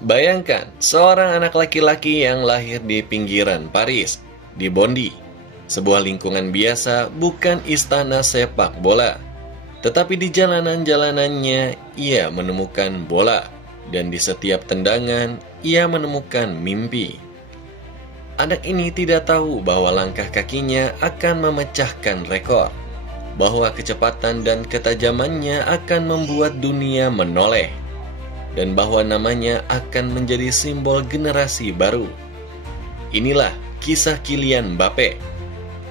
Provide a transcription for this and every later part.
Bayangkan, seorang anak laki-laki yang lahir di pinggiran Paris, di Bondy, sebuah lingkungan biasa bukan istana sepak bola. Tetapi di jalanan-jalanannya, ia menemukan bola, dan di setiap tendangan, ia menemukan mimpi. Anak ini tidak tahu bahwa langkah kakinya akan memecahkan rekor, bahwa kecepatan dan ketajamannya akan membuat dunia menoleh, dan bahwa namanya akan menjadi simbol generasi baru. Inilah kisah Kylian Mbappe,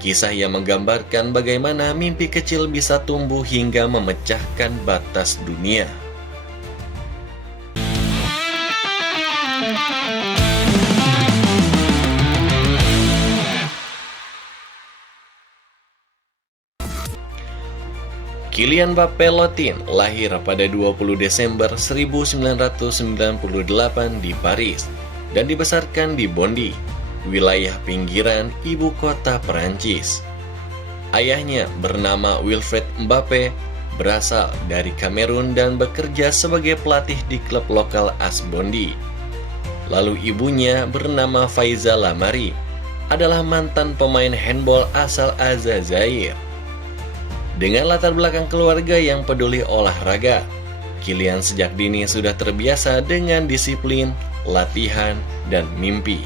kisah yang menggambarkan bagaimana mimpi kecil bisa tumbuh hingga memecahkan batas dunia. Kylian Mbappe Lotin lahir pada 20 Desember 1998 di Paris dan dibesarkan di Bondy, wilayah pinggiran ibu kota Perancis. Ayahnya bernama Wilfried Mbappe, berasal dari Kamerun dan bekerja sebagai pelatih di klub lokal AS Bondy. Lalu ibunya bernama Faiza Lamari, adalah mantan pemain handball asal Aljazair. Dengan latar belakang keluarga yang peduli olahraga, Kylian sejak dini sudah terbiasa dengan disiplin, latihan, dan mimpi.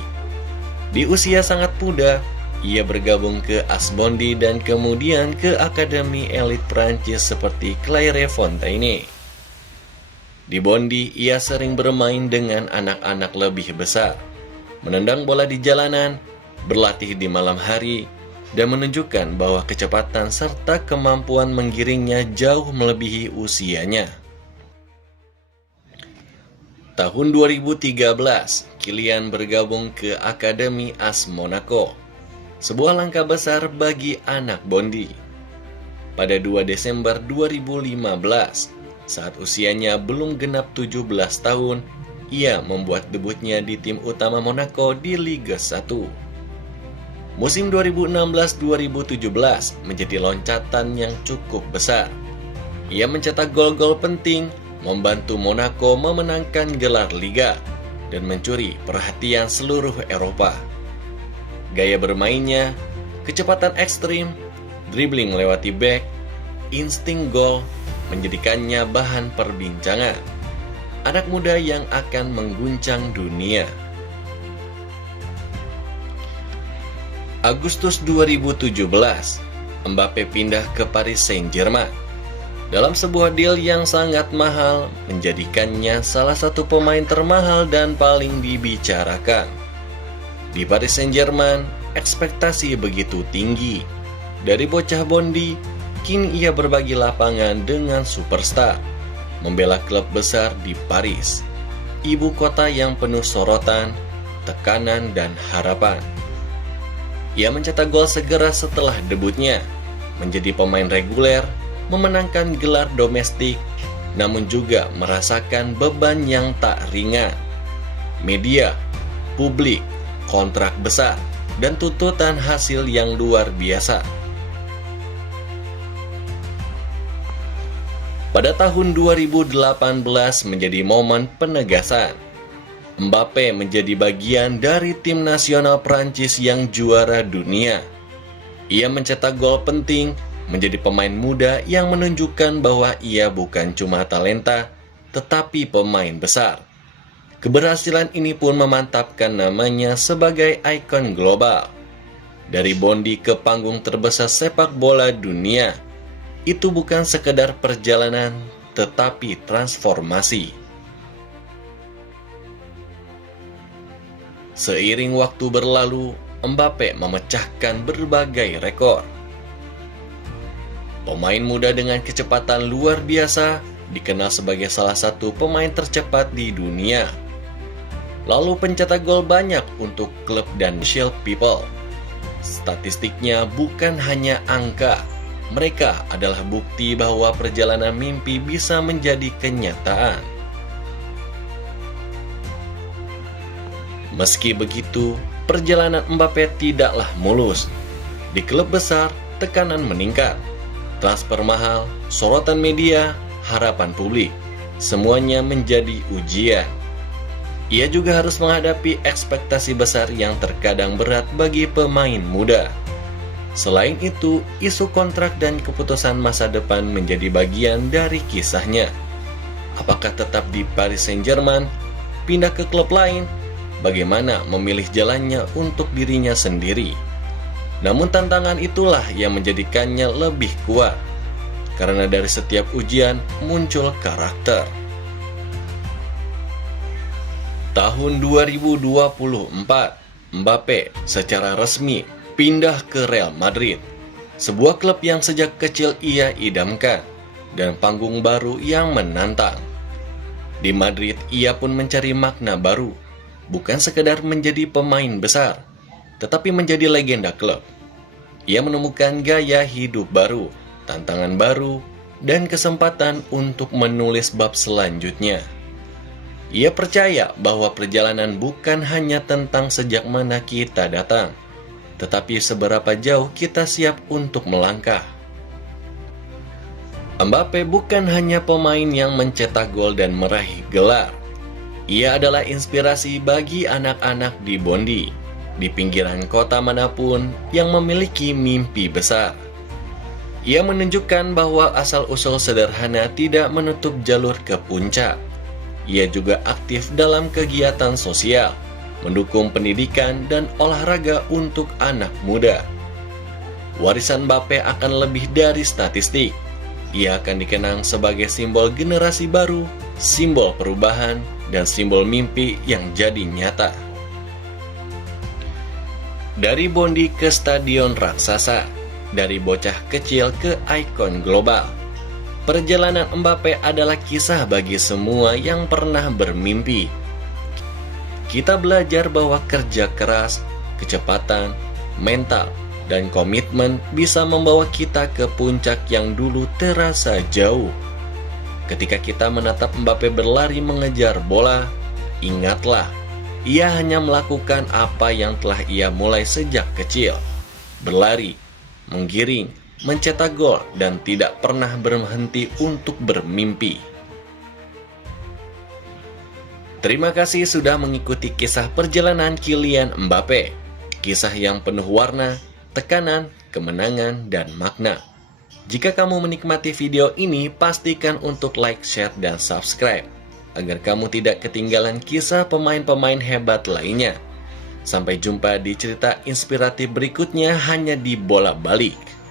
Di usia sangat muda, ia bergabung ke AS Bondy dan kemudian ke akademi elit Prancis seperti Clairefontaine. Di Bondy, ia sering bermain dengan anak-anak lebih besar, menendang bola di jalanan, berlatih di malam hari, dan menunjukkan bahwa kecepatan serta kemampuan menggiringnya jauh melebihi usianya. Tahun 2013, Kylian bergabung ke Akademi AS Monaco, sebuah langkah besar bagi anak Bondy. Pada 2 Desember 2015, saat usianya belum genap 17 tahun, ia membuat debutnya di tim utama Monaco di Liga 1. Musim 2016-2017 menjadi loncatan yang cukup besar. Ia mencetak gol-gol penting, membantu Monaco memenangkan gelar Liga, dan mencuri perhatian seluruh Eropa. Gaya bermainnya, kecepatan ekstrim, dribbling melewati back, insting gol, menjadikannya bahan perbincangan. Anak muda yang akan mengguncang dunia. Agustus 2017, Mbappe pindah ke Paris Saint-Germain. Dalam sebuah deal yang sangat mahal, menjadikannya salah satu pemain termahal dan paling dibicarakan. Di Paris Saint-Germain, ekspektasi begitu tinggi. Dari bocah Bondy, kini ia berbagi lapangan dengan superstar, membela klub besar di Paris, ibu kota yang penuh sorotan, tekanan, dan harapan. Ia mencetak gol segera setelah debutnya, menjadi pemain reguler, memenangkan gelar domestik, namun juga merasakan beban yang tak ringan. Media, publik, kontrak besar, dan tuntutan hasil yang luar biasa. Pada tahun 2018 menjadi momen penegasan. Mbappe menjadi bagian dari tim nasional Prancis yang juara dunia. Ia mencetak gol penting, menjadi pemain muda yang menunjukkan bahwa ia bukan cuma talenta, tetapi pemain besar. Keberhasilan ini pun memantapkan namanya sebagai ikon global. Dari Bondy ke panggung terbesar sepak bola dunia, itu bukan sekedar perjalanan, tetapi transformasi. Seiring waktu berlalu, Mbappe memecahkan berbagai rekor. Pemain muda dengan kecepatan luar biasa, dikenal sebagai salah satu pemain tercepat di dunia. Lalu pencetak gol banyak untuk klub dan social people. Statistiknya bukan hanya angka, mereka adalah bukti bahwa perjalanan mimpi bisa menjadi kenyataan. Meski begitu, perjalanan Mbappe tidaklah mulus. Di klub besar, tekanan meningkat. Transfer mahal, sorotan media, harapan publik, semuanya menjadi ujian. Ia juga harus menghadapi ekspektasi besar yang terkadang berat bagi pemain muda. Selain itu, isu kontrak dan keputusan masa depan menjadi bagian dari kisahnya. Apakah tetap di Paris Saint-Germain, pindah ke klub lain? Bagaimana memilih jalannya untuk dirinya sendiri? Namun tantangan itulah yang menjadikannya lebih kuat. Karena dari setiap ujian muncul karakter. Tahun 2024, Mbappe secara resmi pindah ke Real Madrid, sebuah klub yang sejak kecil ia idamkan, dan panggung baru yang menantang. Di Madrid, ia pun mencari makna baru, bukan sekedar menjadi pemain besar, tetapi menjadi legenda klub. Ia menemukan gaya hidup baru, tantangan baru, dan kesempatan untuk menulis bab selanjutnya. Ia percaya bahwa perjalanan bukan hanya tentang sejak mana kita datang, tetapi seberapa jauh kita siap untuk melangkah. Mbappe bukan hanya pemain yang mencetak gol dan meraih gelar. Ia adalah inspirasi bagi anak-anak di Bondi, di pinggiran kota manapun yang memiliki mimpi besar. Ia menunjukkan bahwa asal-usul sederhana tidak menutup jalur ke puncak. Ia juga aktif dalam kegiatan sosial, mendukung pendidikan dan olahraga untuk anak muda. Warisan Mbappe akan lebih dari statistik. Ia akan dikenang sebagai simbol generasi baru, simbol perubahan, dan simbol mimpi yang jadi nyata. Dari Bondi ke stadion raksasa, dari bocah kecil ke ikon global, perjalanan Mbappe adalah kisah bagi semua yang pernah bermimpi. Kita belajar bahwa kerja keras, kecepatan, mental, dan komitmen bisa membawa kita ke puncak yang dulu terasa jauh. Ketika kita menatap Mbappe berlari mengejar bola, ingatlah, ia hanya melakukan apa yang telah ia mulai sejak kecil. Berlari, menggiring, mencetak gol, dan tidak pernah berhenti untuk bermimpi. Terima kasih sudah mengikuti kisah perjalanan Kylian Mbappe. Kisah yang penuh warna, tekanan, kemenangan, dan makna. Jika kamu menikmati video ini, pastikan untuk like, share, dan subscribe, agar kamu tidak ketinggalan kisah pemain-pemain hebat lainnya. Sampai jumpa di cerita inspiratif berikutnya hanya di Bola Balik.